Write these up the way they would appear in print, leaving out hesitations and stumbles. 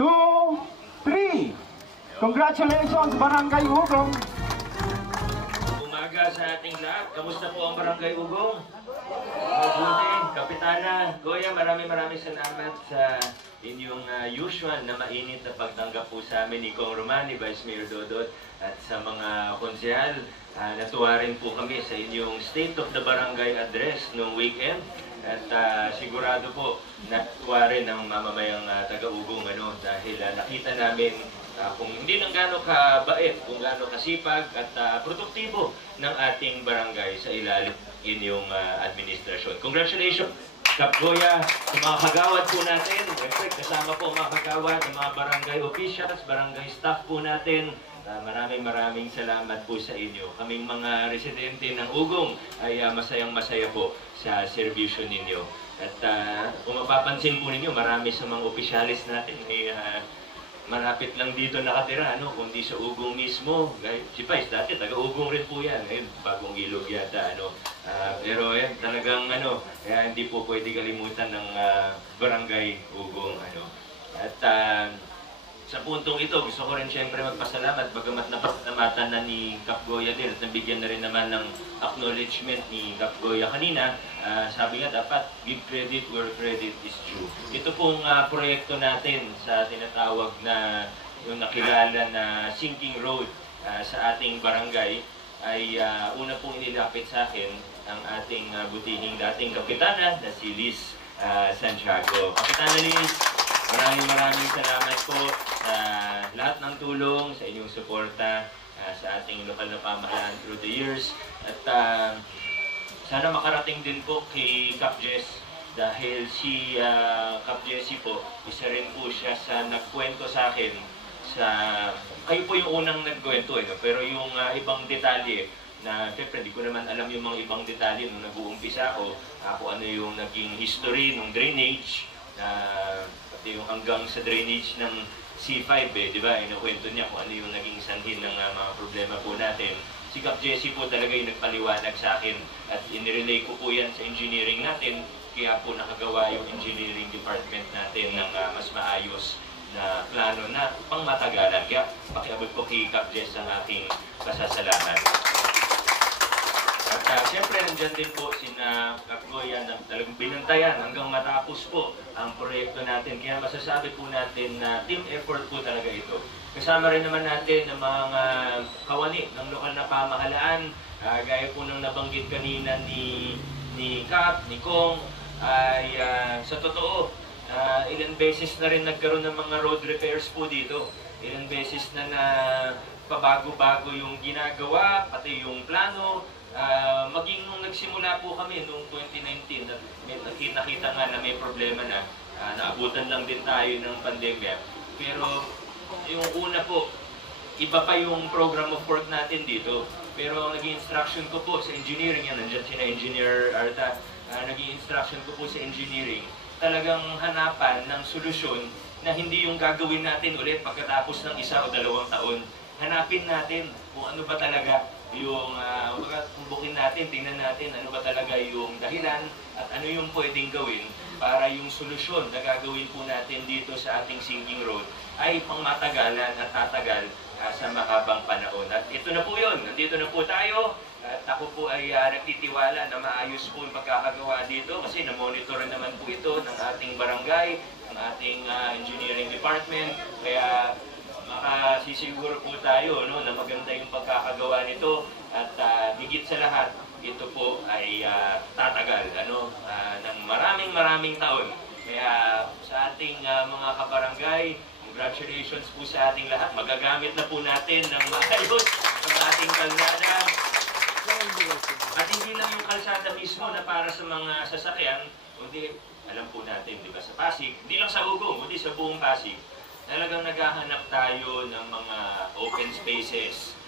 2, 3. Congratulations, Barangay Ugong. Umaga sa ating lahat. Kamusta po ang Barangay Ugong? Mabuti, Kapitana. Goya, maraming salamat sa inyong usual na mainit na pagtanggap po sa amin ni Kong Romani, Vice Mayor Dodot, at sa mga konsehal. Natuwa rin po kami sa inyong State of the Barangay address noong weekend. At sigurado po natuwa rin ang mamamayang taga-Ugong dahil nakita namin kung hindi nang gaano kabait, kung gaano kasipag at produktibo ng ating barangay sa ilalim inyong administrasyon. Congratulations, Kap Goya, sa mga kagawad po natin. Kasama po mga kagawad, ng mga barangay officials, barangay staff po natin. Maraming salamat po sa inyo. Kaming mga residente ng Ugong ay masayang-masaya po sa serbisyo ninyo. At kung mapapansin po ninyo, marami sa mga opisyalis natin malapit lang dito nakatira, kundi sa Ugong mismo. Si Vice, dati taga-Ugong rin po yan. Ngayon, bagong ilog yata, pero talagang, hindi po pwede kalimutan ng barangay Ugong, At sa puntong ito, gusto ko rin siyempre magpasalamat, bagamat napasalamatan na ni Kap Goya din at nabigyan na rin naman ng acknowledgement ni Kap Goya kanina. Sabi nga dapat give credit where credit is due. Ito pong proyekto natin sa tinatawag na yung nakilala na sinking road sa ating barangay ay una pong inilapit sa akin ang ating butihing dating kapitana na si Liz Santiago. Kapitana Liz, maraming salamat po sa lahat ng tulong, sa inyong suporta sa ating lokal na pamahalaan through the years. At sana makarating din po kay Kap Jess dahil si Kap Jessie po, isa rin po siya sa nagkwento sa akin sa... Kayo po yung unang nagkwento, pero yung ibang detalye na siyempre hindi ko naman alam yung mga ibang detalye nung nag-uumpisa ako, kung ano yung naging history ng drainage, pati yung hanggang sa drainage ng C5, di ba? Inukwento niya kung ano yung naging sanhin ng mga problema po natin. Si Kap Jessie po talaga yung nagpaliwanag sa akin at inirelay ko po yan sa engineering natin, kaya po nakagawa yung engineering department natin ng mas maayos na plano na pangmatagalan. Kaya pakiabot po kay Kap Jess ang aking pasasalamat. At siyempre, nandyan din po sina Kap Goya na talagang binantayan hanggang matapos po ang proyekto natin. Kaya masasabi po natin na team effort po talaga ito. Kasama rin naman natin ng mga kawani ng lokal na pamahalaan. Gaya po nang nabanggit kanina ni Kap, ni Kong, ay sa totoo, ilang beses na rin nagkaroon ng mga road repairs po dito. Ilang beses na pabago-bago yung ginagawa, pati yung plano. Maging nung nagsimula po kami noong 2019, nakita nga na may problema na, naabutan lang din tayo ng pandemya. Pero yung una po, iba pa yung program of work natin dito. Pero naging instruction ko po sa engineering, nandiyan si Engineer Arta, naging instruction ko po sa engineering, talagang hanapan ng solusyon na hindi yung gagawin natin ulit pagkatapos ng 1 o 2 taon. Hanapin natin kung ano ba talaga yung kumbukin natin, tingnan natin ano ba talaga yung dahilan at ano yung pwedeng gawin para yung solusyon na gagawin po natin dito sa ating sinking road ay pangmatagalan at tatagal sa makabang panahon. At ito na po yun, nandito na po tayo at ako po ay nagtitiwala na maayos po yung pagkakagawa dito kasi na-monitor naman po ito ng ating barangay, ng ating engineering department, kaya makasisiguro po tayo na maganda yung pagkakagawa nito at higit sa lahat, ito po ay tatagal ng maraming taon. Kaya sa ating mga kabarangay, congratulations po sa ating lahat. Magagamit na po natin ng maayos ang ating kalsada. At hindi lang yung kalsada mismo na para sa mga sasakyan, kundi alam po natin, di ba, sa Pasig, hindi lang sa Ugong, kundi sa buong Pasig, talagang naghahanap tayo ng mga open spaces,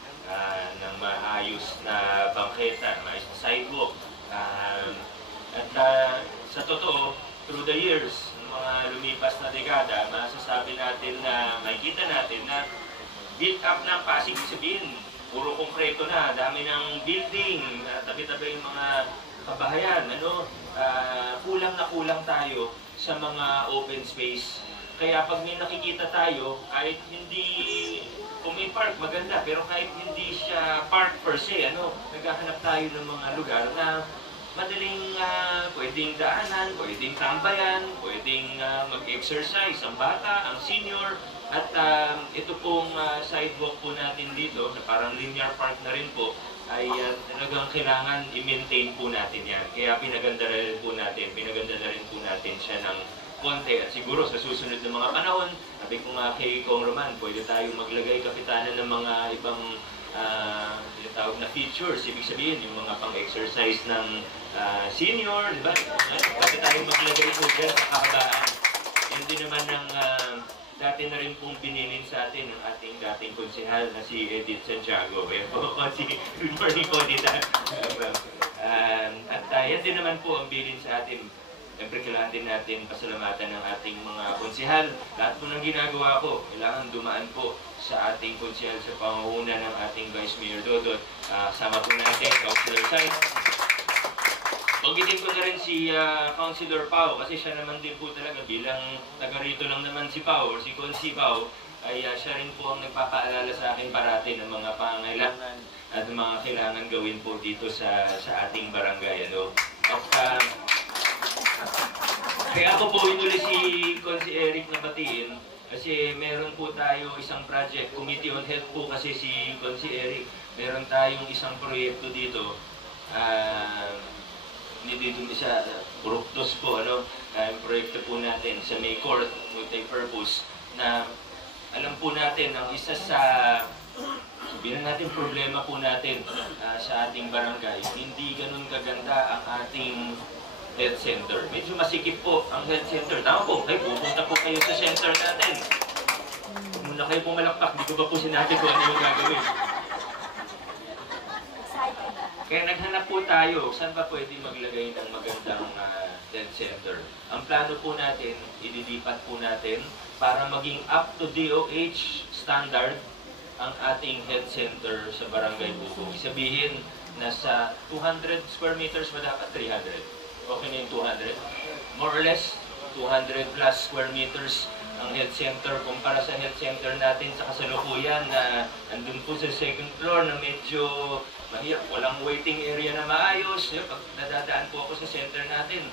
ng maayos na bangketa, maayos na sidewalk. At sa totoo, through the years, mga lumipas na dekada, masasabi natin na, makikita natin na build up ng Pasig, sabihin, puro konkreto na, dami ng building, tabi-tabi yung mga kabahayan, kulang na kulang tayo sa mga open space. Kaya pag may nakikita tayo, kahit hindi, kung may park, maganda. Pero kahit hindi siya park per se, naghahanap tayo ng mga lugar na madaling pwedeng daanan, pwedeng tambayan, pwedeng mag-exercise ang bata, ang senior. At ito pong sidewalk po natin dito, na parang linear park na rin po, ay talagang kailangan i-maintain po natin yan. Kaya pinaganda na rin po natin siya ng konti. At siguro sa susunod na mga panahon, sabi ko nga kay Kong Roman, pwede tayong maglagay kapitanan ng mga ibang tinatawag na features. Ibig sabihin, yung mga pang-exercise ng senior, di ba? Pwede tayong maglagay po dyan sa kahabaan. Yan din naman ng dati na rin pong binilin sa atin ng ating dating konsehal na si Edith Santiago. Good morning po, Dita. At yan din naman po ang bilin sa atin. Siyempre, kailangan din natin pasalamatan ng ating mga konsehal. Lahat po ng ginagawa ko, kailangan dumaan po sa ating konsehal sa pangunguna ng ating Vice Mayor Dodot. Sama po natin, Councilor Sai. Banggitin ko na rin si Councilor Pao kasi siya naman din po talaga bilang taga rito lang naman si Pao or si Consi Pao ay siya rin po ang nagpapaalala sa akin parati ng mga pangangailangan at mga kailangan gawin po dito sa ating barangay. At kaya ako po inuli si Consi Eric na batiin kasi meron po tayo isang project, Committee on Health po kasi si Consi Eric, meron tayong isang proyekto dito. Dito isa, Bruktos po, proyekto po natin sa May Court, multi-purpose, na alam po natin, ang isa sa, sabihin natin, problema po natin sa ating barangay, hindi ganun kaganda ang ating health center. Medyo masikip po ang health center. Tama po, pupunta po kayo sa center natin. Kung muna kayo pumalakpak, di ko ba po sinabi ko ano yung gagawin. Kaya naghanap po tayo, saan ba pwede maglagay ng magandang health center? Ang plano po natin, ililipat po natin para maging up to DOH standard ang ating health center sa Barangay Bugong. Sabihin, nasa 200 square meters ba dapat? 300? Okay na yung 200? More or less, 200 plus square meters ang health center kumpara sa health center natin sa kasalukuyan na andun po sa second floor na medyo mahirap, walang waiting area na maayos. Pag nadadaan po ako sa center natin,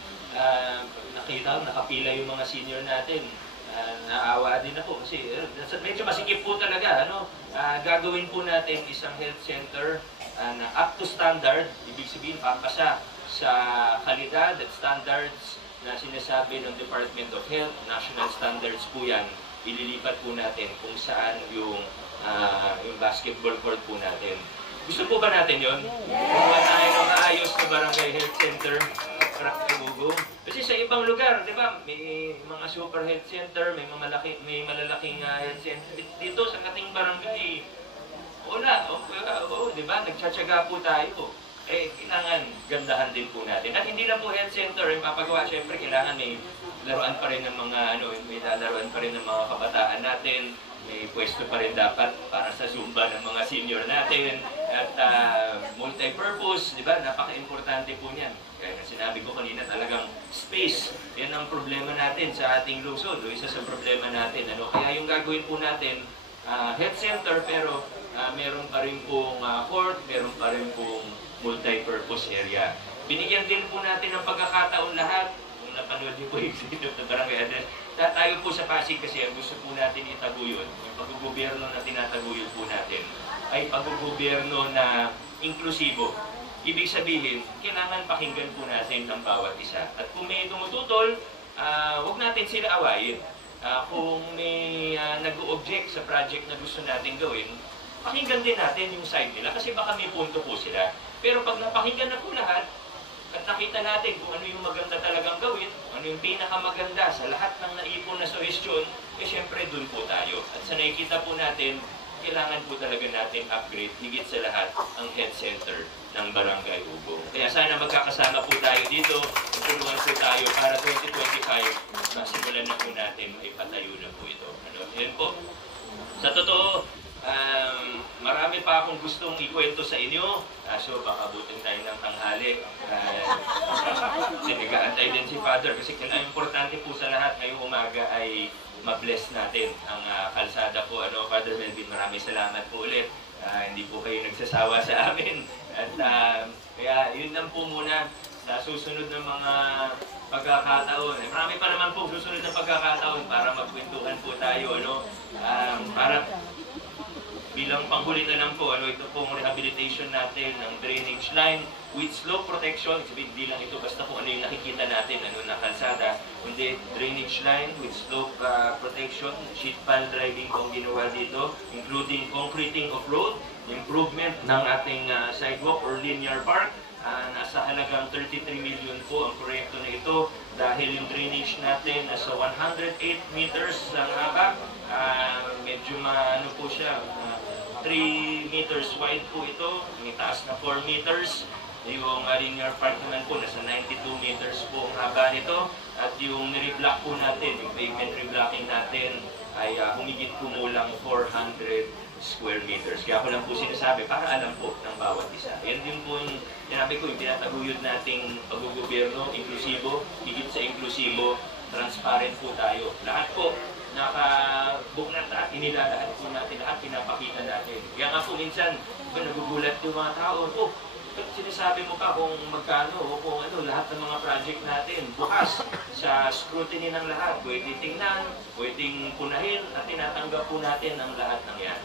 nakita, nakapila yung mga senior natin. Naawa din ako kasi medyo masikip po talaga. Gagawin po natin isang health center na up to standard, ibig sabihin papasa sa kalidad at standards na sinasabi ng Department of Health, national standards po yan. Ililipat po natin kung saan yung basketball court po natin. Gusto po ba natin yun? Kumuha tayo ng maayos na barangay health center sa Barangay Bugong. Kasi sa ibang lugar, di ba, may mga super health center, may malalaking health center. Dito sa ating barangay, wala. Di ba, nagtsatsaga po tayo. Kailangan gandahan din po natin. At hindi lang po health center, yung mapagawa, syempre, kailangan may laruan pa rin ng mga, may lalaruan pa rin ng mga kabataan natin. May pwesto pa rin dapat para sa Zumba ng mga senior natin. At multi-purpose, di ba? Napaka-importante po niyan. Kaya sinabi ko kanina talagang space. Yan ang problema natin sa ating lungsod. Isa sa problema natin. Kaya yung gagawin po natin, health center, pero meron pa rin pong court, meron pa rin pong multi-purpose area. Binigyan din po natin ng pagkakataon lahat. Kung napanood niyo po yung sinop na barangay address, tayo po sa Pasig kasi ang gusto po natin itaguyod. Yung pag-gobyerno na tinataguyod po natin ay pag-gobyerno na inklusibo. Ibig sabihin, kailangan pakinggan po natin ang bawat isa. At kung may tumututol, huwag natin sila awayin. Kung may nag-o-object sa project na gusto natin gawin, pakinggan din natin yung side nila kasi baka may punto po sila. Pero pag napakinggan na po lahat, at nakita natin kung ano yung maganda talagang gawin, ano yung pinakamaganda sa lahat ng naipon na suhestyon, syempre dun po tayo. At sa nakikita po natin, kailangan po talaga natin upgrade, higit sa lahat, ang health center ng Barangay Bugong. Kaya sana magkakasama po tayo dito, tulungan po tayo para 2025, masimulan na po natin, maipatayo na po ito. Yan po. Sa totoo, marami pa pa akong gustong ikwento sa inyo. So baka buting tayo ng tanghali. Nag-aantay din si Father kasi importante po sa lahat ngayong umaga ay ma-bless natin ang kalsada po. Father Melvin, maraming salamat po ulit. Hindi po kayo nagsasawa sa amin. At kaya yun lang po muna sa susunod ng mga pagkakataon. Marami pa naman po susunod na pagkakataon para magkwentuhan po tayo. Para bilang panghuli na lang po, ito pong rehabilitation natin ng drainage line with slope protection. Hindi lang ito basta po ano yung nakikita natin na kalsada, kundi drainage line with slope protection, sheet pile driving po ang ginawa dito, including concreting of road, improvement ng ating sidewalk or linear park. Nasa halagang 33 million po ang proyekto na ito dahil yung drainage natin nasa 108 meters ang haba. Medyo ano po siya, 3 meters wide po ito, may taas na 4 meters. Yung linear park naman po, nasa 92 meters po ang haba nito. At yung nire-block po natin, yung pavement reblocking natin ay humigit kumulang 400 square meters. Kaya ako lang po sinasabi para alam po ng bawat isa. Yan din po yung sinabi ko, yung tinataguyod nating pag-gobyerno, inklusibo, higit sa inklusibo, transparent po tayo. Lahat po, naka-book na lahat, inilalahat po natin, lahat pinapakita natin. Kaya nga po minsan, nagugulat yung mga tao, sinasabi mo pa kung magkano o kung lahat ng mga project natin bukas sa scrutiny ng lahat. Pwede tingnan, pwedeng punahin at tinatanggap po natin ang lahat ng yan.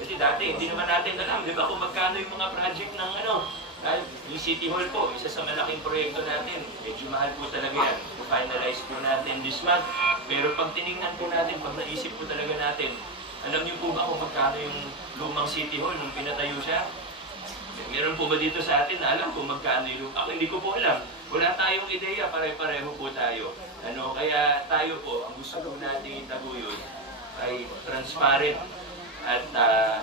Kasi dati, hindi naman natin alam, di ba kung magkano yung mga project ng yung City Hall po, isa sa malaking proyekto natin. Medyo mahal po talaga yan. Finalize po natin this month. Pero pag tinignan po natin, pag naisip po talaga natin, alam niyo po ba kung magkano yung lumang City Hall nung pinatayo siya? Meron po ba dito sa atin na alam kung magkano yung ako hindi ko po alam. Wala tayong ideya, pare-pareho po tayo. Kaya tayo po, ang gusto po natin itaguyod ay transparent at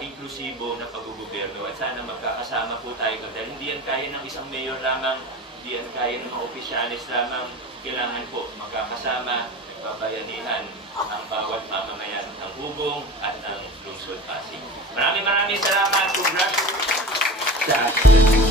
inklusibo na pag-gobyerno. At sana magkakasama po tayo. Dahil hindi yan kaya ng isang mayor lamang, hindi yan kaya ng mga opisyalis lamang. Kailangan po magkakasama, nagbabayanihan ang bawat mamamayan ng Ugong at ng Lungsod Pasig. Maraming salamat. Congratulations.